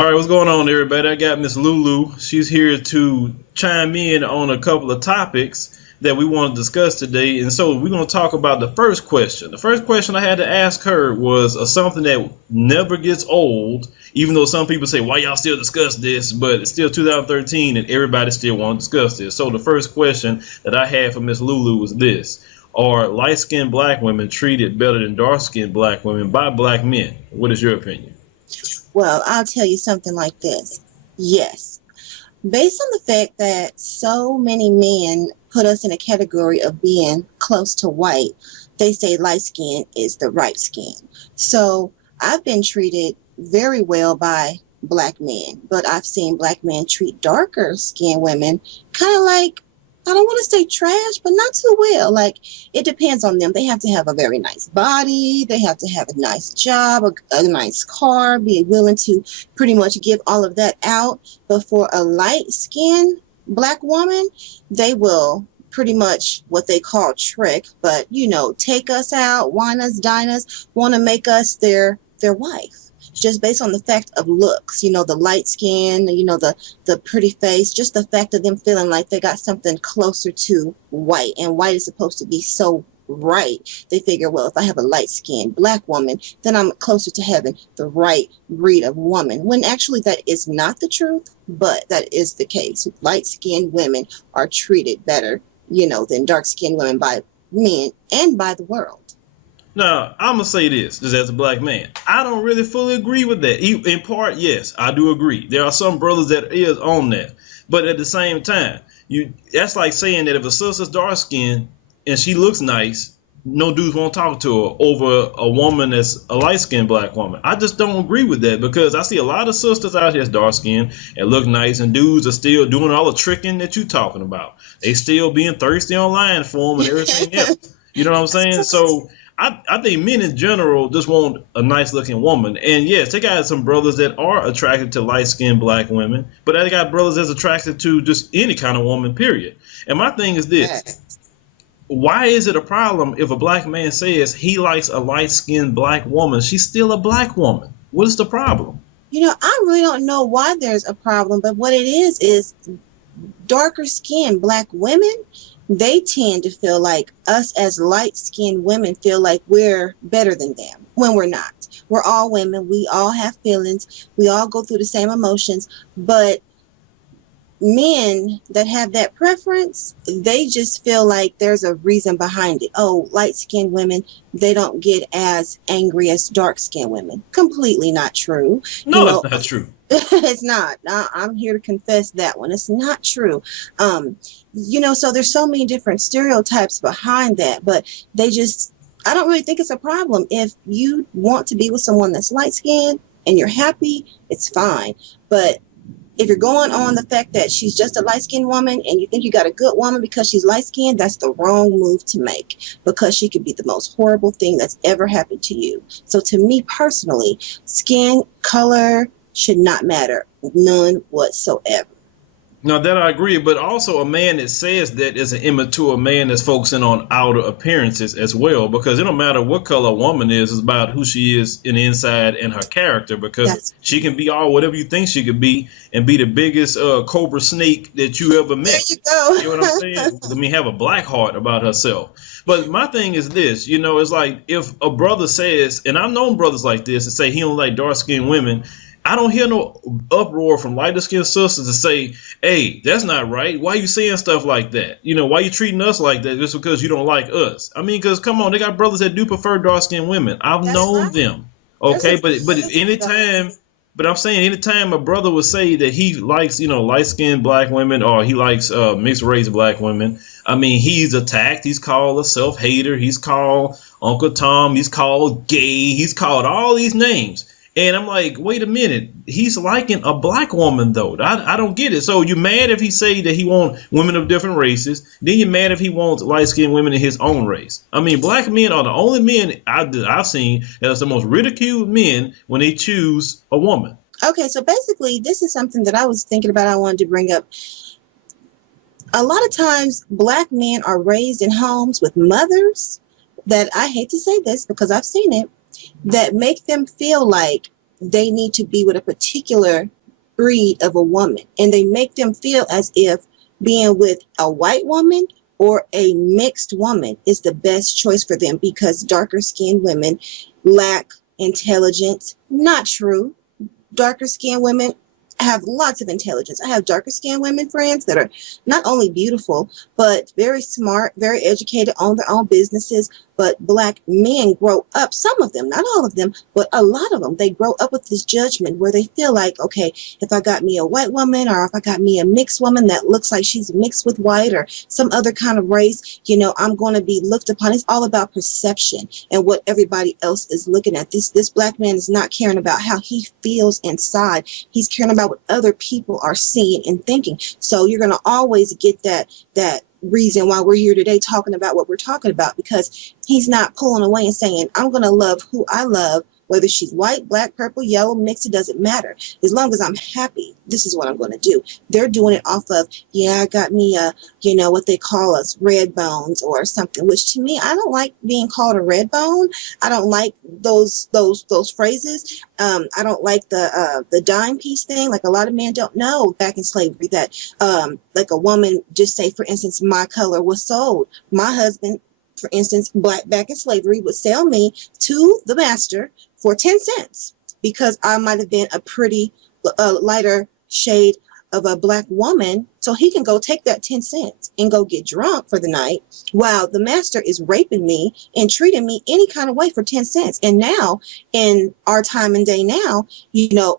All right, what's going on, everybody? I got Miss Lulu. She's here to chime in on a couple of topics that we want to discuss today. And so we're going to talk about the first question. The first question I had to ask her was something that never gets old, even though some people say, why y'all still discuss this? But it's still 2013 and everybody still wants to discuss this. So the first question that I had for Miss Lulu was this. Are light-skinned black women treated better than dark-skinned black women by black men? What is your opinion? Well, I'll tell you something like this. Yes. Based on the fact that so many men put us in a category of being close to white, they say light skin is the right skin. So I've been treated very well by black men, but I've seen black men treat darker skinned women kind of like, I don't want to say trash, but not too well. Like, it depends on them. They have to have a very nice body. They have to have a nice job, a nice car, be willing to pretty much give all of that out. But for a light-skinned black woman, they will pretty much what they call trick, but, take us out, wine us, dine us, want to make us their wife. Just based on the fact of looks, the light skin, the pretty face, just the fact of them feeling like they got something closer to white, and white is supposed to be so right. They figure, well, if I have a light skinned black woman, then I'm closer to having the right breed of woman, when actually that is not the truth, but that is the case. Light skinned women are treated better, than dark skinned women by men and by the world. Now, I'm going to say this, just as a black man. I don't really fully agree with that. In part, yes, I do agree. There are some brothers that is on that. But at the same time, that's like saying that if a sister's dark skinned and she looks nice, no dudes won't talk to her over a woman that's a light-skinned black woman. I just don't agree with that, because I see a lot of sisters out here that's dark-skinned and look nice, and dudes are still doing all the tricking that you're talking about. They still being thirsty online for them and everything else. You know what I'm saying? So I think men in general just want a nice looking woman. And yes, they got some brothers that are attracted to light skinned black women, but they got brothers that's attracted to just any kind of woman, period. And my thing is this. Why is it a problem if a black man says he likes a light skinned black woman? She's still a black woman. What is the problem? I really don't know why there's a problem, but what it is darker skinned black women, they tend to feel like us as light-skinned women feel like we're better than them when we're not. We're all women. We all have feelings. We all go through the same emotions. But men that have that preference, they just feel like there's a reason behind it. Oh, light-skinned women, they don't get as angry as dark-skinned women. Completely not true. No, it's not true. It's not. I'm here to confess that one. It's not true. So there's so many different stereotypes behind that, but I don't really think it's a problem. If you want to be with someone that's light skinned and you're happy, it's fine. But if you're going on the fact that she's just a light skinned woman and you think you got a good woman because she's light skinned, that's the wrong move to make, because she could be the most horrible thing that's ever happened to you. So to me personally, skin color should not matter, none whatsoever. Now, that I agree, but also a man that says that is an immature man that's focusing on outer appearances as well, because it don't matter what color a woman is, it's about who she is in the inside and her character, because she can be all whatever you think she could be and be the biggest cobra snake that you ever met. There you go. You know what I'm saying? Have a black heart about herself. But my thing is this, it's like if a brother says, and I've known brothers like this that say he don't like dark-skinned women, I don't hear no uproar from lighter skinned sisters to say, hey, that's not right. Why you saying stuff like that? Why you treating us like that just because you don't like us? Because come on, they got brothers that do prefer dark skinned women. I've known them. Okay, but I'm saying anytime a brother would say that he likes, light skinned black women, or he likes mixed race black women, he's attacked. He's called a self hater. He's called Uncle Tom. He's called gay. He's called all these names. And I'm like, wait a minute, he's liking a black woman, though. I don't get it. So you're mad if he say that he wants women of different races. Then you're mad if he wants light-skinned women in his own race. Black men are the only men I've seen that are the most ridiculed men when they choose a woman. Okay, so basically, this is something that I was thinking about. I wanted to bring up. A lot of times, black men are raised in homes with mothers that, I hate to say this because I've seen it, that make them feel like they need to be with a particular breed of a woman, and they make them feel as if being with a white woman or a mixed woman is the best choice for them because darker skinned women lack intelligence. Not true. Darker skinned women have lots of intelligence. I have darker skinned women friends that are not only beautiful, but very smart, very educated, own their own businesses. But black men grow up, some of them, not all of them, but a lot of them, they grow up with this judgment where they feel like, okay, if I got me a white woman or if I got me a mixed woman that looks like she's mixed with white or some other kind of race, I'm going to be looked upon. It's all about perception and what everybody else is looking at. This black man is not caring about how he feels inside. He's caring about what other people are seeing and thinking. So you're going to always get that reason why we're here today talking about what we're talking about, because he's not pulling away and saying, I'm going to love who I love, whether she's white, black, purple, yellow, mixed, it doesn't matter. As long as I'm happy, this is what I'm going to do. They're doing it off of, I got me a, what they call us, red bones or something, which to me, I don't like being called a red bone. I don't like those phrases. I don't like the dime piece thing. Like a lot of men don't know back in slavery that, like a woman, just say, for instance, my color was sold. My husband, for instance, black back in slavery, would sell me to the master for 10 cents because I might have been a pretty lighter shade of a black woman. So he can go take that 10 cents and go get drunk for the night while the master is raping me and treating me any kind of way for 10 cents. And now in our time and day now,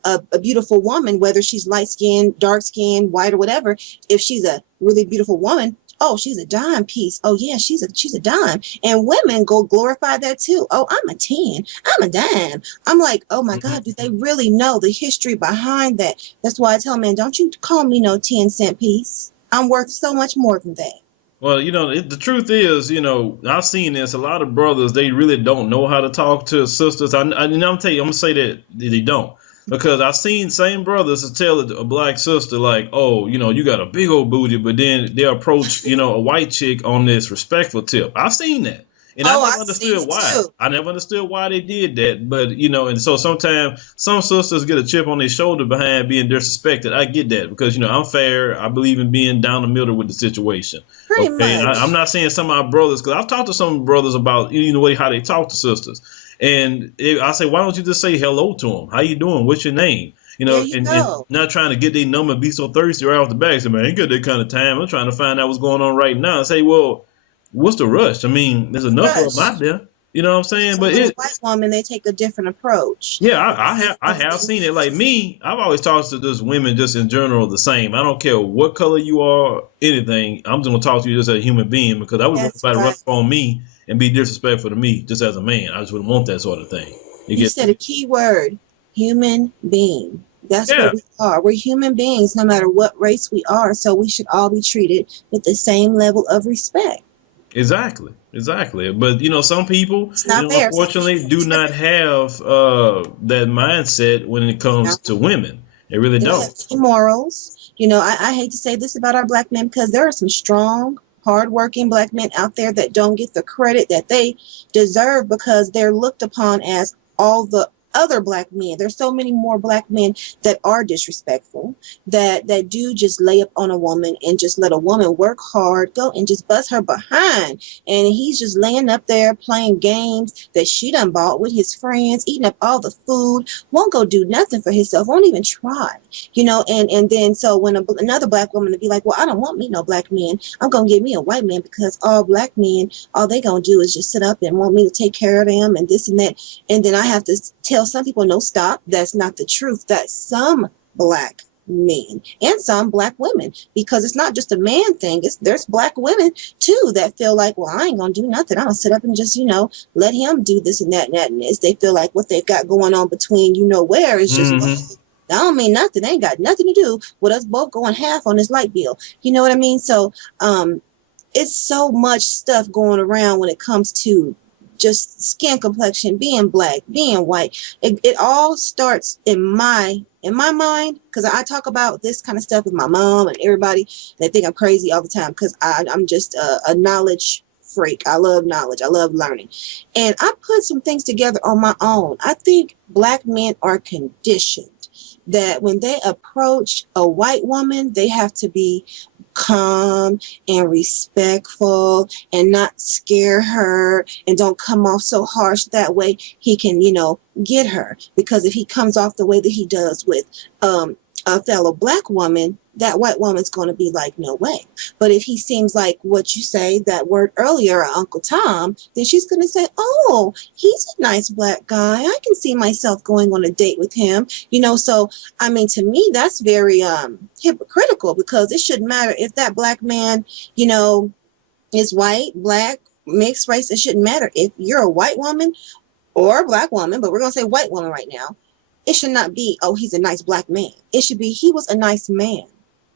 a beautiful woman, whether she's light skinned, dark skinned, white or whatever, if she's a really beautiful woman, oh, she's a dime piece. Oh, yeah, she's a dime. And women go glorify that too. Oh, I'm a 10. I'm a dime. I'm like, oh, my God, do they really know the history behind that? That's why I tell men, don't you call me no 10-cent piece. I'm worth so much more than that. Well, the truth is, I've seen this. A lot of brothers, they really don't know how to talk to sisters. I'm telling you, I'm going to say that they don't. Because I've seen same brothers tell a black sister like, oh, you got a big old booty, but then they approach, a white chick on this respectful tip. I've seen that. And I never understood why. Too. I never understood why they did that. But, and so sometimes some sisters get a chip on their shoulder behind being disrespected. I get that because, I'm fair. I believe in being down the middle with the situation. Pretty much. And I'm not saying some of our brothers, because I've talked to some brothers about, how they talk to sisters. And I say, why don't you just say hello to them? How you doing? What's your name? And not trying to get their number, be so thirsty right off the bat. Say, man, I ain't got that kind of time. I'm trying to find out what's going on right now. I say, well, what's the rush? I mean, there's enough of them out there. You know what I'm saying? But with a white woman, they take a different approach. Yeah, I have seen it. Like me, I've always talked to just women just in general the same. I don't care what color you are, anything. I'm just going to talk to you just as a human being because I wouldn't want somebody to run up on me and be disrespectful to me just as a man. I just wouldn't want that sort of thing. You said a key word, human being. That's what we are. We're human beings no matter what race we are. So we should all be treated with the same level of respect. Exactly. But, some people, unfortunately, do not have that mindset when it comes to women. They really don't. Morals. I hate to say this about our black men because there are some strong, hardworking black men out there that don't get the credit that they deserve because they're looked upon as all the other black men. There's so many more black men that are disrespectful, that do just lay up on a woman and just let a woman work hard, go and just bust her behind. And he's just laying up there playing games that she done bought with his friends, eating up all the food, won't go do nothing for himself, won't even try, and then so when another black woman would be like, well, I don't want me no black man. I'm going to get me a white man because all black men, all they going to do is just sit up and want me to take care of them and this and that. And then I have to tell some people, no, stop. That's not the truth. That some black men and some black women, because it's not just a man thing. There's black women too that feel like, well, I ain't gonna do nothing. I'm gonna sit up and just, let him do this and that and that and this. They feel like what they've got going on between where is just that don't mean nothing. They ain't got nothing to do with us both going half on this light bill. You know what I mean? So it's so much stuff going around when it comes to just skin complexion, being black, being white. It all starts in my mind, because I talk about this kind of stuff with my mom and everybody. They think I'm crazy all the time because I'm just a knowledge freak. I love knowledge. I love learning. And I put some things together on my own. I think black men are conditioned that when they approach a white woman, they have to be calm and respectful and not scare her and don't come off so harsh. That way he can, get her. Because if he comes off the way that he does with a fellow black woman, that white woman's going to be like, no way. But if he seems like what you say, that word earlier, Uncle Tom, then she's going to say, oh, he's a nice black guy. I can see myself going on a date with him. So, I mean, to me, that's very hypocritical, because it shouldn't matter if that black man, is white, black, mixed race. It shouldn't matter if you're a white woman or a black woman, but we're going to say white woman right now. It should not be, oh, he's a nice black man. It should be, he was a nice man,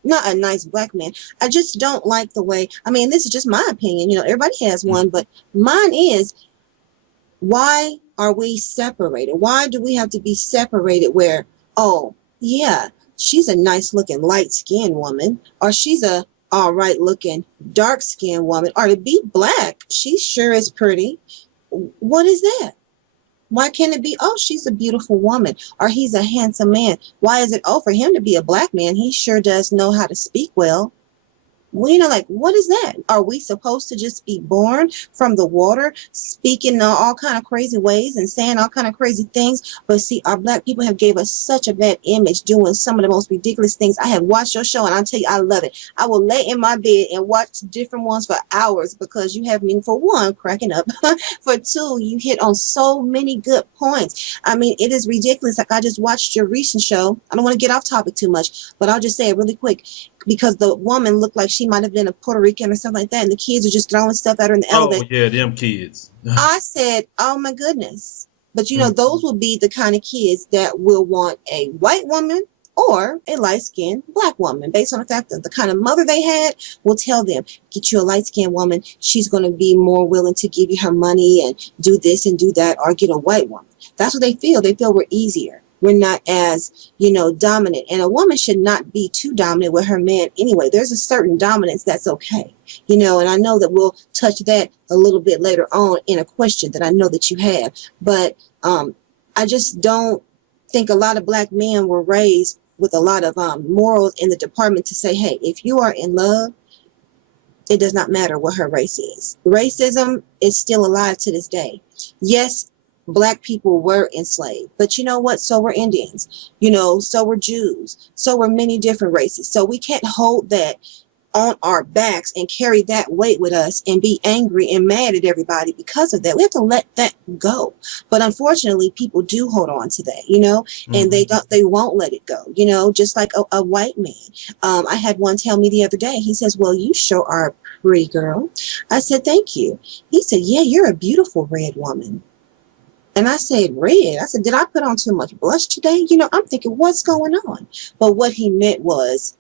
not a nice black man. I just don't like the way, I mean, this is just my opinion. Everybody has one, but mine is, why are we separated? Why do we have to be separated where, oh, yeah, she's a nice looking light-skinned woman, or she's a all right looking dark-skinned woman, or to be black, she sure is pretty. What is that? Why can't it be, oh, she's a beautiful woman, or he's a handsome man? Why is it, oh, for him to be a black man, he sure does know how to speak well? Well, what is that? Are we supposed to just be born from the water, speaking all kind of crazy ways and saying all kind of crazy things? But see, our black people have gave us such a bad image doing some of the most ridiculous things. I have watched your show, and I'll tell you, I love it. I will lay in my bed and watch different ones for hours, because you have me, for one, cracking up. For two, you hit on so many good points. I mean, it is ridiculous. Like, I just watched your recent show. I don't want to get off topic too much, but I'll just say it really quick, because the woman looked like she might have been a Puerto Rican or something like that, and the kids are just throwing stuff at her in the elevator. Oh, yeah, them kids. I said, oh, my goodness. But, those will be the kind of kids that will want a white woman or a light-skinned black woman, based on the fact that the kind of mother they had will tell them, get you a light-skinned woman. She's going to be more willing to give you her money and do this and do that, or get a white woman. That's what they feel. They feel we're easier. We're not as, dominant. And a woman should not be too dominant with her man anyway. There's a certain dominance that's okay, and I know that we'll touch that a little bit later on in a question that I know that you have. But I just don't think a lot of black men were raised with a lot of morals in the department to say, hey, if you are in love, it does not matter what her race is. Racism is still alive to this day. Yes, black people were enslaved, but you know what? So were Indians, so were Jews, so were many different races. So we can't hold that on our backs and carry that weight with us and be angry and mad at everybody because of that. We have to let that go. But unfortunately, people do hold on to that, and they won't let it go, just like a white man. I had one tell me the other day, he says, well, you sure are a pretty girl. I said, thank you. He said, yeah, you're a beautiful red woman. And I said, red? I said, did I put on too much blush today? I'm thinking, what's going on? But what he meant was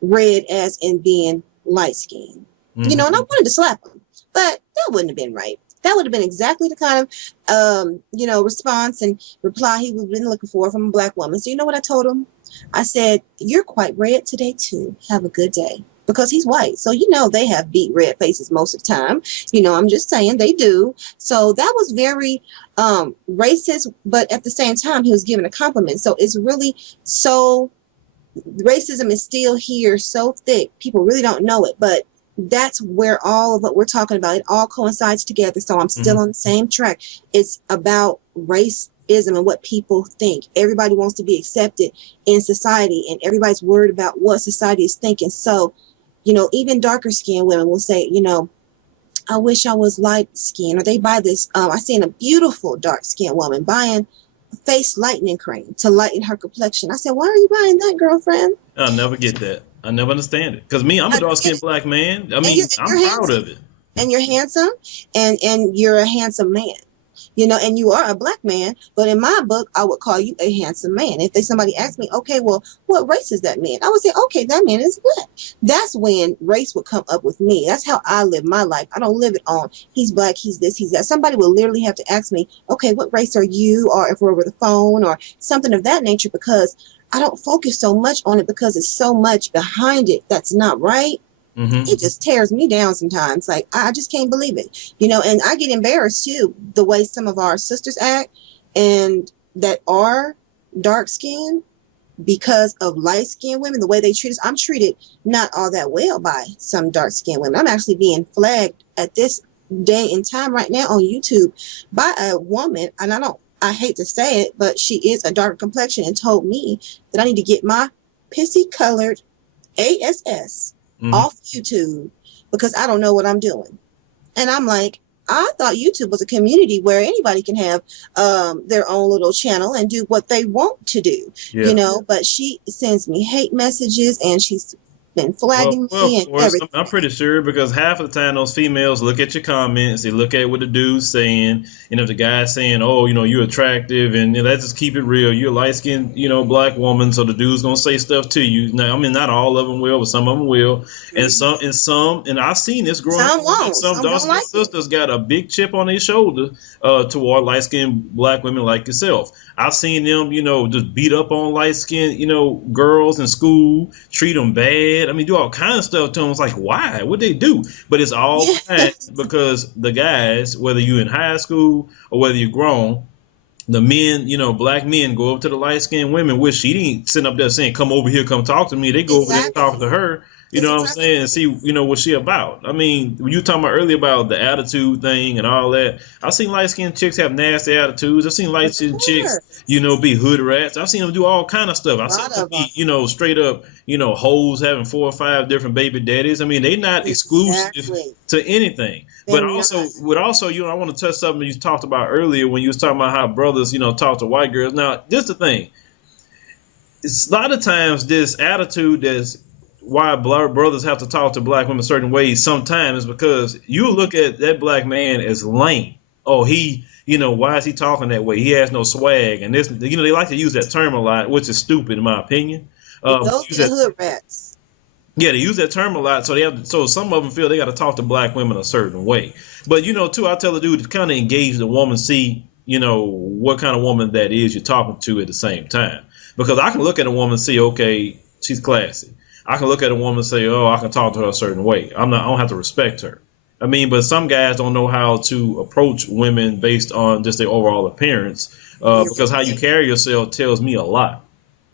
red as in being light-skinned. And I wanted to slap him, but that wouldn't have been right. That would have been exactly the kind of, response and reply he would have been looking for from a black woman. So you know what I told him? I said, you're quite red today, too. Have a good day. Because he's white. So, they have beat red faces most of the time. I'm just saying they do. So that was very racist, but at the same time, he was giving a compliment. So it's really so, racism is still here so thick. People really don't know it, but that's where all of what we're talking about, it all coincides together. So I'm still on the same track. It's about racism and what people think. Everybody wants to be accepted in society, and everybody's worried about what society is thinking. So, even darker skinned women will say, I wish I was light skinned, or they buy this. I seen a beautiful dark skinned woman buying face lightening cream to lighten her complexion. I said, why are you buying that, girlfriend? I'll never get that. I never understand it. Because I'm a dark-skinned black man. I mean, I'm proud of it. And you're handsome, and you're a handsome man. And you are a black man, but in my book, I would call you a handsome man. If somebody asked me, okay, well, what race is that man? I would say, okay, that man is black. That's when race would come up with me. That's how I live my life. I don't live it on, he's black, he's this, he's that. Somebody will literally have to ask me, okay, what race are you? Or if we're over the phone or something of that nature, because I don't focus so much on it, because it's so much behind it that's not right. Mm-hmm. It just tears me down sometimes. Like, I just can't believe it, and I get embarrassed too, the way some of our sisters act and that are dark skinned because of light skinned women, the way they treat us. I'm treated not all that well by some dark skinned women. I'm actually being flagged at this day and time right now on YouTube by a woman, and I hate to say it, but she is a dark complexion and told me that I need to get my pissy colored ASS Mm-hmm. off YouTube because I don't know what I'm doing. And I'm like, I thought YouTube was a community where anybody can have their own little channel and do what they want to do, Yeah. but she sends me hate messages and she's been Well, flagging of me and course, I'm everything. pretty sure because half of the time those females look at your comments, they look at what the dude's saying, and if the guy's saying, "Oh, you're attractive," and let's just keep it real, you're a light skinned, black woman, so the dude's gonna say stuff to you. Now, I mean, not all of them will, but some of them will, and Mhm. and I've seen this growing up. Some won't. Some Some dark won't skinned like it. sisters got a big chip on their shoulder toward light skinned black women like yourself. I've seen them, just beat up on light skinned, girls in school, treat them bad. I mean, do all kinds of stuff to them. It's like, why? What they do? But it's all Yeah, because the guys, whether you're in high school or whether you're grown, the men, black men go up to the light skinned women, which she didn't sit up there saying, "Come over here, come talk to me." They go over there and talk exactly. to her, you That's know what I'm exactly saying, what and it see, is. what she about. I mean, when you talking about earlier about the attitude thing and all that, I've seen light skinned chicks have nasty attitudes. I've seen light Of skinned chicks, course. be hood rats. I've seen them do all kind of stuff. A I've seen lot them of be, them. straight up, hoes having 4 or 5 different baby daddies. I mean, they not exclusive Exactly. to anything. They're But not. also, I want to touch something you talked about earlier when you was talking about how brothers, talk to white girls. Now, this the thing. It's a lot of times this attitude that's why brothers have to talk to black women certain ways sometimes is because you look at that black man as lame. Oh, why is he talking that way? He has no swag. And this, they like to use that term a lot, which is stupid in my opinion. Those Use are the that hood rats. Yeah, they use that term a lot, so some of them feel they got to talk to black women a certain way. But too, I tell the dude to kind of engage the woman, see, what kind of woman that is you're talking to at the same time. Because I can look at a woman and see, okay, she's classy. I can look at a woman and say, oh, I can talk to her a certain way. I don't have to respect her. I mean, but some guys don't know how to approach women based on just their overall appearance, You're because how you right. carry yourself tells me a lot.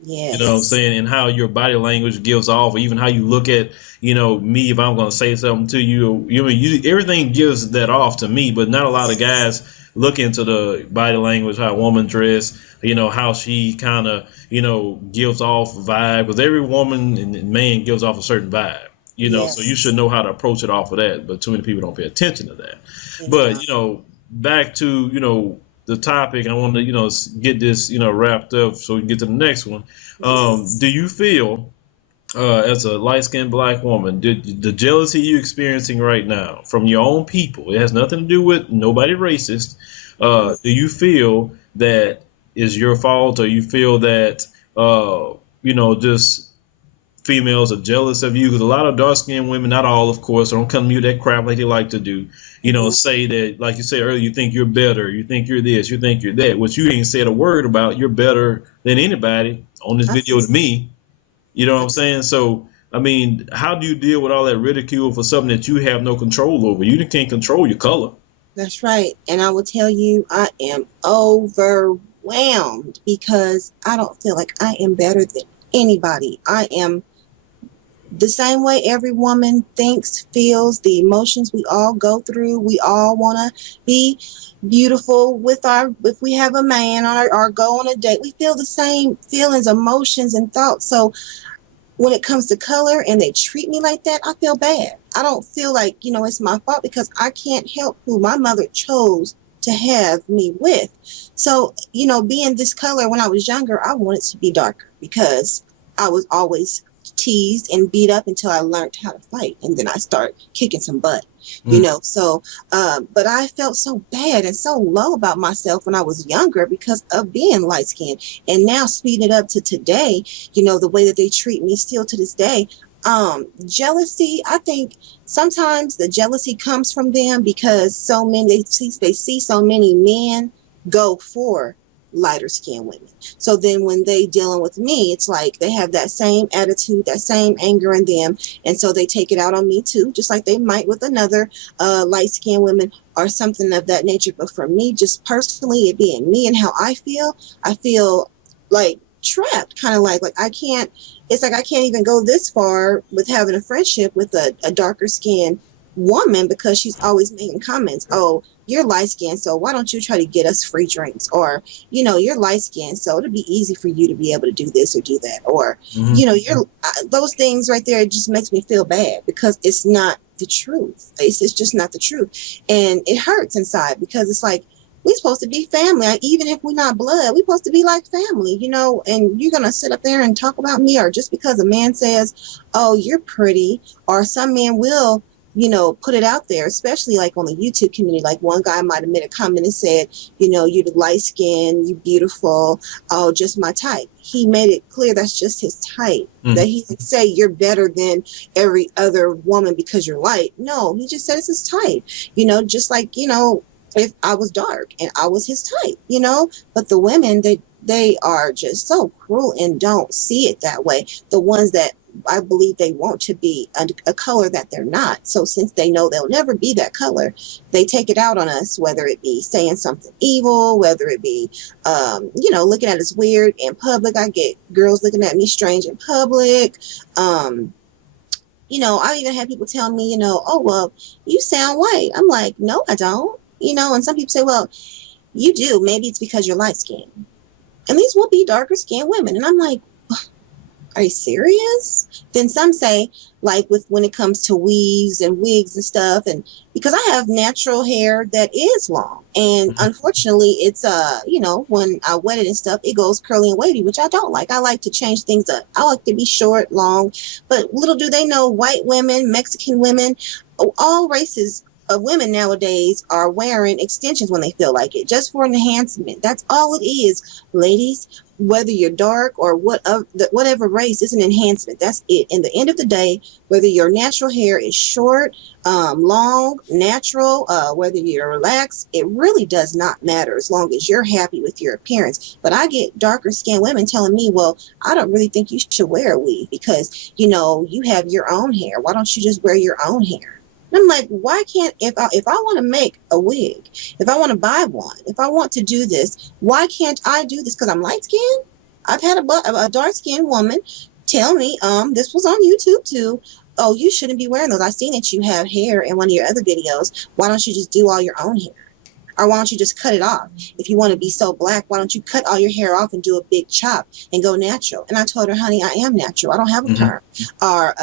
You know what I'm Yes. saying? And how your body language gives off, or even how you look at, me if I'm going to say something to you. Everything gives that off to me, but not a lot of Yes. guys look into the body language, how a woman dress, how she kind of, gives off vibe. Because every woman and man gives off a certain vibe, so you should Yes. know how to approach it off of that. But too many people don't pay attention to that. But, Exactly. back to, the topic, I want to, get this, wrapped up so we can get to the next one. Yes. Do you feel, as a light skinned black woman, did the jealousy you experiencing right now from your own people, it has nothing to do with nobody racist, do you feel that is your fault, or you feel that, just females are jealous of you? Because a lot of dark skinned women, not all, of course, don't come to you that crap like they like to do. Mhm. Say that, like you said earlier, you think you're better, you think you're this, you think you're that, which you ain't said a word about. You're better than anybody on this I video to see. me. You know what I'm saying? So, I mean, how do you deal with all that ridicule for something that you have no control over? You can't control your color. That's right. And I will tell you, I am overwhelmed because I don't feel like I am better than anybody. I am the same way every woman thinks, feels, the emotions we all go through. We all want to be beautiful if we have a man or go on a date. We feel the same feelings, emotions, and thoughts. So when it comes to color and they treat me like that, I feel bad. I don't feel like, it's my fault because I can't help who my mother chose to have me with. So, being this color when I was younger, I wanted to be darker because I was always teased and beat up until I learned how to fight. And then I started kicking some butt, Mm. So, but I felt so bad and so low about myself when I was younger because of being light skinned. And now speeding it up to today, the way that they treat me still to this day. Jealousy, I think sometimes the jealousy comes from them because they see so many men go for lighter skinned women. So then when they dealing with me, it's like they have that same attitude, that same anger in them, and so they take it out on me too, just like they might with another light skinned women or something of that nature. But for me, just personally, it being me and how I feel like trapped, kind of like I can't. It's like I can't even go this far with having a friendship with a darker skinned woman because she's always making comments. Oh, you're light skinned, so why don't you try to get us free drinks? Or, you're light skinned, so it'll be easy for you to be able to do this or do that. Or, you're those things right there. It just makes me feel bad because it's not the truth. It's just not the truth, and it hurts inside because it's like we're supposed to be family. Even if we're not blood, we're supposed to be like family, and you're going to sit up there and talk about me, or just because a man says, oh, you're pretty, or some men will, put it out there, especially like on the YouTube community. Like one guy might have made a comment and said, you're the light skin, you beautiful, oh, just my type. He made it clear that's just his type. That he didn't say you're better than every other woman because you're light. No, he just said it's his type. Just like, if I was dark and I was his type, but the women, they are just so cruel and don't see it that way. The ones that I believe they want to be a color that they're not. So since they know they'll never be that color, they take it out on us, whether it be saying something evil, whether it be, looking at us weird in public. I get girls looking at me strange in public. I even had people tell me, oh, well, you sound white. I'm like, no, I don't. And some people say, well, you do. Maybe it's because you're light skinned. And these will be darker skinned women. And I'm like, are you serious? Then some say, like when it comes to weaves and wigs and stuff, and because I have natural hair that is long, and unfortunately it's when I wet it and stuff, it goes curly and wavy, which I don't like. I like to change things up. I like to be short, long, but little do they know, white women, Mexican women, all races of women nowadays are wearing extensions when they feel like it, just for an enhancement. That's all it is, ladies. Whether you're dark or whatever race, is an enhancement. That's it. In the end of the day, whether your natural hair is short, long, natural, whether you're relaxed, it really does not matter as long as you're happy with your appearance. But I get darker skinned women telling me, well, I don't really think you should wear a weave because, you have your own hair. Why don't you just wear your own hair? And I'm like, why can't, if I want to make a wig, if I want to buy one, if I want to do this, why can't I do this? Because I'm light skinned. I've had a dark skinned woman tell me, this was on YouTube too. Oh, you shouldn't be wearing those. I've seen that you have hair in one of your other videos. Why don't you just do all your own hair? Or why don't you just cut it off? If you want to be so black, why don't you cut all your hair off and do a big chop and go natural? And I told her, honey, I am natural. I don't have a perm or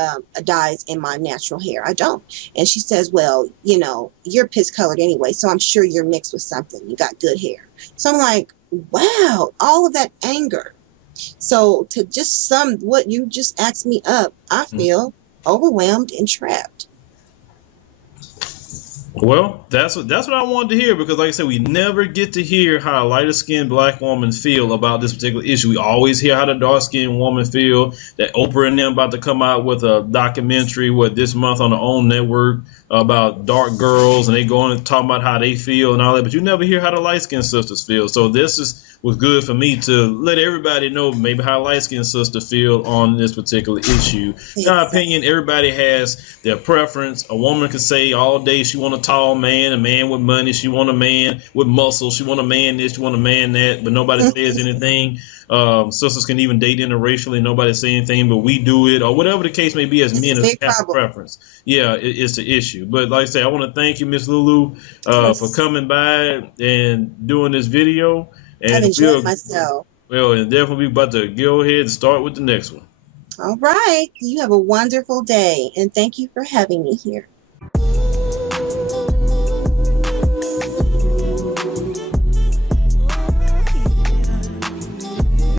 dyes in my natural hair. I don't. And she says, well, you're piss colored anyway, so I'm sure you're mixed with something. You got good hair. So I'm like, wow, all of that anger. So to just sum what you just asked me up, I feel overwhelmed and trapped. Well, that's what I wanted to hear, because like I said, we never get to hear how a lighter skinned black woman feel about this particular issue. We always hear how the dark skinned woman feel. That Oprah and them about to come out with a documentary this month on their own network about dark girls, and they go on and talk about how they feel and all that. But you never hear how the light skinned sisters feel. So this was good for me to let everybody know maybe how light skinned sisters feel on this particular issue. In my opinion, everybody has their preference. A woman can say all day she want a tall man, a man with money. She want a man with muscle. She want a man this, she want a man that, but nobody says anything. Sisters can even date interracially. Nobody say anything, but we do it, or whatever the case may be. As men, as have a preference. Yeah, it's the issue. But like I say, I want to thank you, Miss Lulu, for coming by and doing this video. And I've enjoyed myself. Well, and definitely about to go ahead and start with the next one. All right. You have a wonderful day, and thank you for having me here.